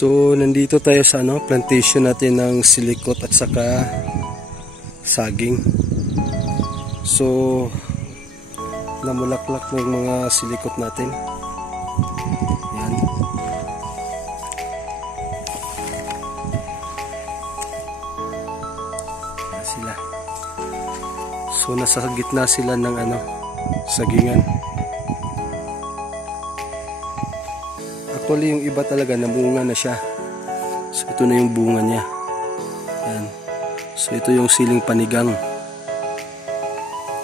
So nandito tayo sa plantation natin ng silikot at saka saging. So namulaklak na yung mga silikot natin. Yan. Yan sila. So nasa gitna sila ng sagingan. Actually yung iba talaga namunga na siya. So ito na yung bunga niya. Yan. So ito yung siling panigang.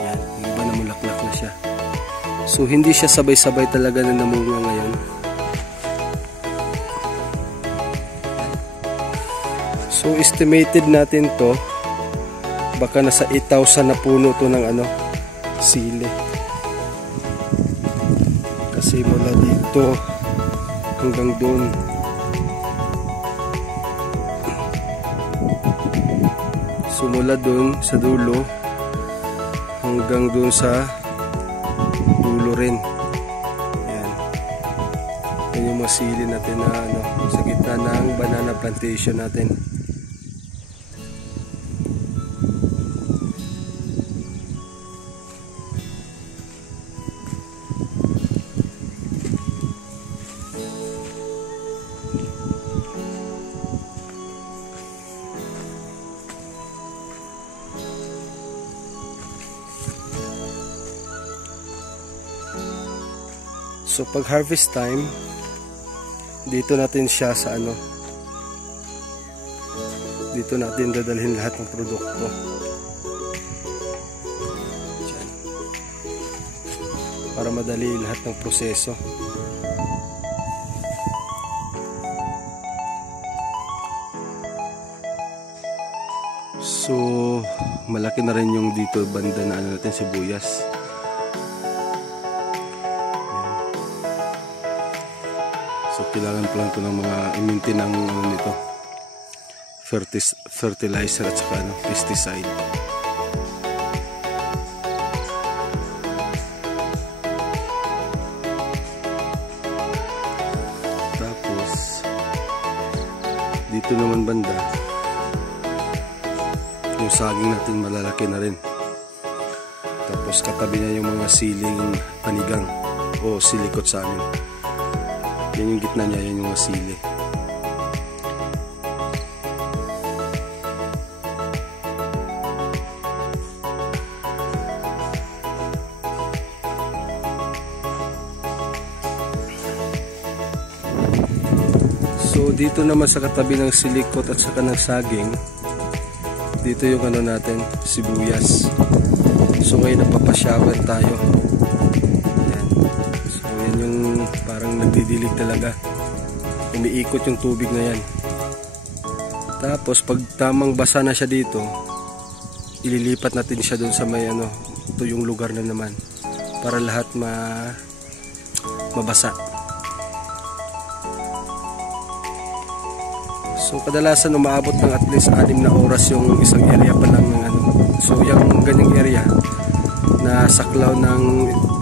Yan, yung iba namulaklak na siya. So hindi siya sabay-sabay talaga na namunga ngayon. So estimated natin to, baka nasa 8,000 na puno to ng sili. Kasi mula dito hanggang doon sumula doon sa dulo hanggang doon sa dulo rin. Yan. Yan yung masili natin na sa gitna ng banana plantation natin. So pag harvest time, dito natin siya sa dito natin dadalhin lahat ng produkto. Diyan. Para madali lahat ng proseso. So malaki na rin yung dito banda na natin sibuyas. So kailangan pa lang ito ng mga i-maintain ng nito, fertilizer at saka pesticide. Tapos dito naman banda yung saging natin malalaki na rin. Tapos katabi niya yung mga siling panigang o silikot sa amin. Yan yung gitna niya, yan yung mga sili. So dito naman sa katabi ng silikot at saka ng saging, dito yung natin, sibuyas. So ngayon napapashower tayo. Parang nagdidilig talaga, umiikot yung tubig na yan. Tapos pag tamang basa na siya dito, ililipat natin siya doon sa may ito yung lugar na naman para lahat mabasa. So kadalasan umaabot ng at least 6 na oras yung isang area pa lang ng So yung ganyang area na saklaw ng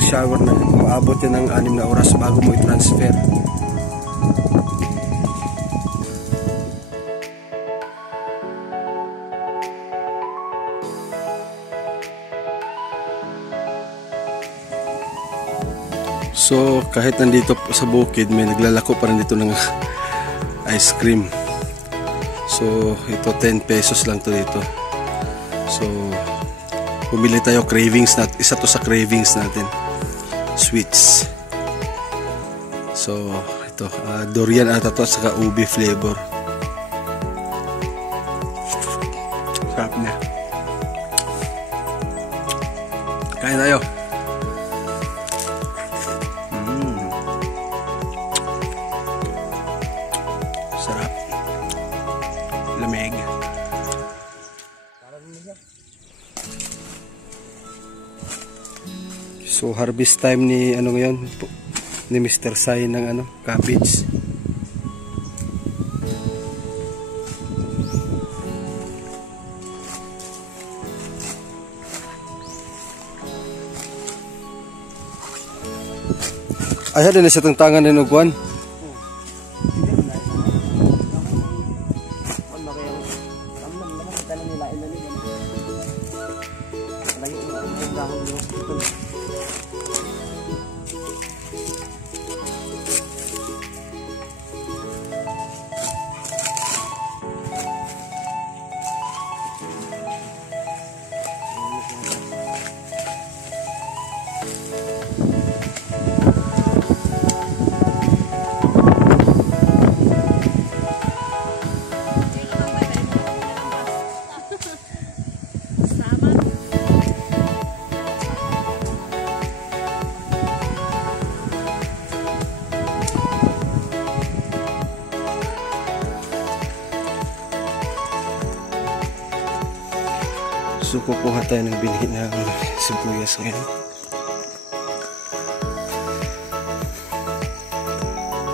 shower na umaabot yan ng 6 na oras bago mo i-transfer. So kahit nandito sa bukid, may naglalako pa rin dito ng ice cream. So ito 10 pesos lang to dito. So pumili tayo, cravings natin. Isa to sa cravings natin, sweets. So ito durian ata to at saka ubi flavor. Sarap niya. Kain tayo. Sarap. Lamig. So harvest time ni ngayon ni Mr. Sai ng cabbage. Ay, hadin na siya tangan ng ugwan. makaya tamnan naman kita na nila ina nila. Lagi ang dahon ng hospital. So kukuha tayo ng binhi ng sibuyas ngayon.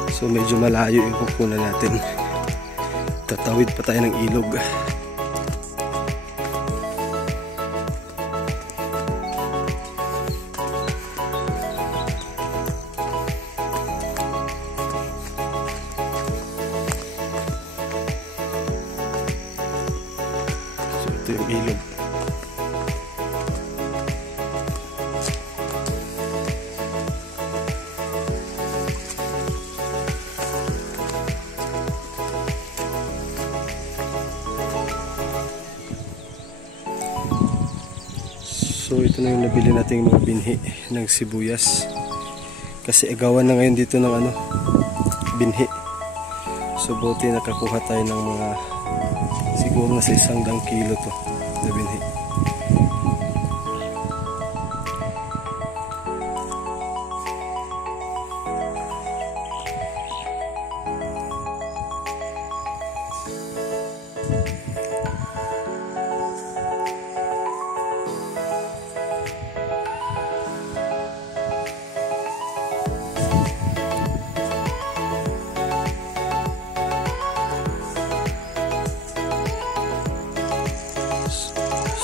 So medyo malayo yung kukunan natin. Tatawid pa tayo ng ilog. So ito yung ilog. So ito na yung nabili nating mga binhi ng sibuyas. Kasi agawan na ngayon dito ng binhi. So buti nakakuha tayo ng mga siguro nasa 100 kilo to na binhi.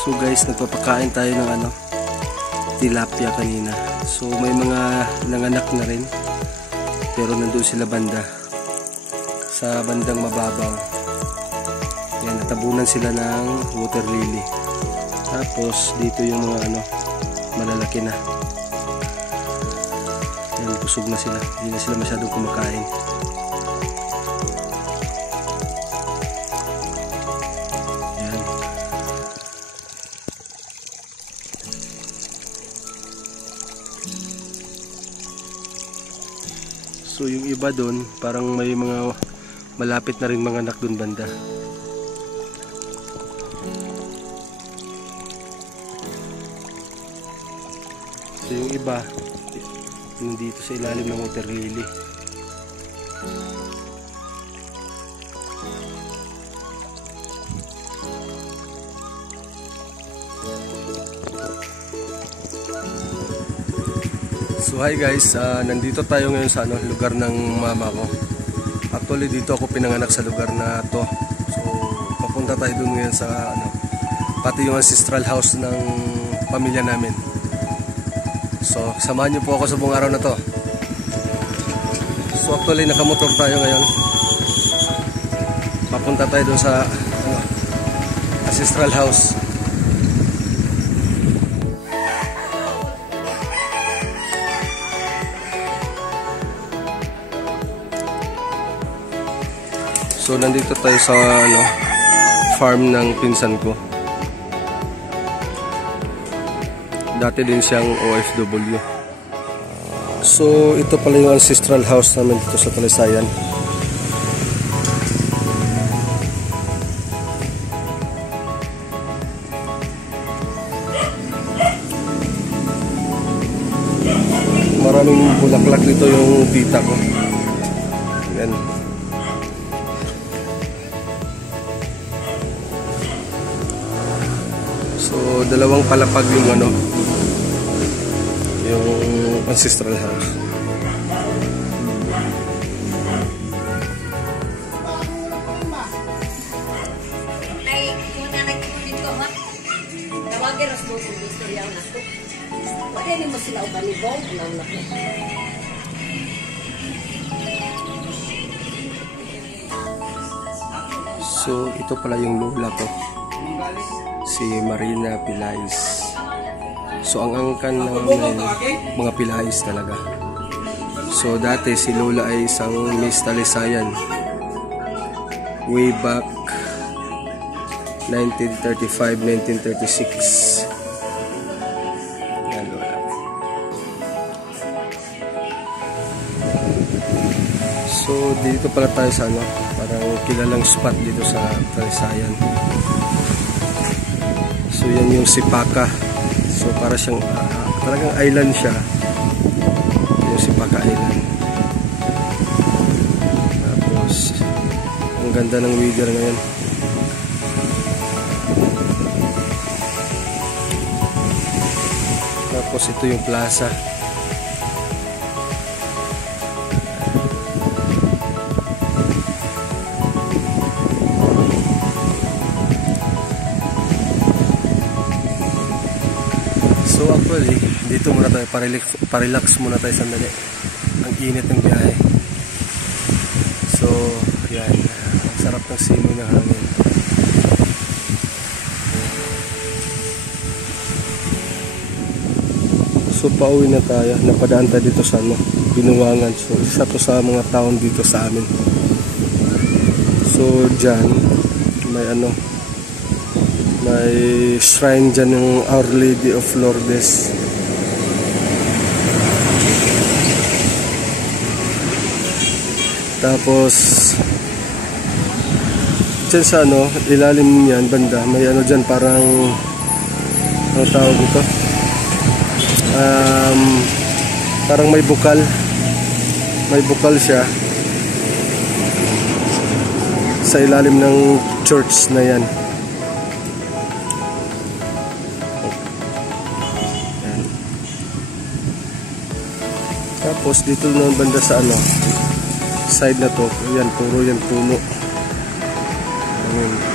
So guys, nagpapakain tayo ng tilapia kanina. So may mga nanganak na rin. Pero nandun sila banda. Sa bandang mababaw. Yan, natabunan sila ng water lily. Tapos dito yung mga malalaki na. Yan, busog na sila. Hindi na sila masyadong kumakain. So yung iba doon, parang may mga malapit na rin mga anak doon banda. So yung iba, nandito sa ilalim ng water lily. So hi guys, nandito tayo ngayon sa lugar ng mama ko. Actually dito ako pinanganak sa lugar na to. So papunta tayo doon ngayon sa pati yung ancestral house ng pamilya namin. So samahan niyo po ako sa buong araw na to. So actually nakamotor tayo ngayon. Papunta tayo doon sa ancestral house. So nandito tayo sa farm ng pinsan ko. Dati din siyang OFW. So ito pala yung ancestral house namin dito sa Talisayan. Maraming bulaklak dito yung tita ko. Yan. So dalawang palapag yung yung ancestral house. Ay, kung nagkulit ko ha, tawagin ras mo kung istorya na ko. Wala din mo sila ubanibong, alam na ko. So ito pala yung lola ko, si Marina Pilais. So ang angkan ng mga Pilais talaga. So dati si lola ay isang Miss Talisayan way back 1935-1936. Yan lola. So dito pala tayo sa ano, parang kilalang spot dito sa Talisayan. So yan yung Sipaka. So para siyang talagang island siya. Yung Sipaka Island. Tapos ang ganda ng weather ngayon. Tapos ito yung plaza. So actually, dito muna tayo, parelax muna tayo sandali. Ang init ng biyahe. So, yan. Ang sarap ng simoy ng hangin. So, pauwi na tayo. Napadaan tayo dito sa ano, Binuangan. So, isa to sa mga town dito sa amin. So, dyan, may ano, may shrine dyan ng Our Lady of Lourdes. Tapos dyan sa ano, ilalim niyan banda, may ano dyan parang ano tawag ito, parang may bukal siya sa ilalim ng church na yan. Tapos dito naman banda sa ano, side na to, yan puro yan puno. Ayan.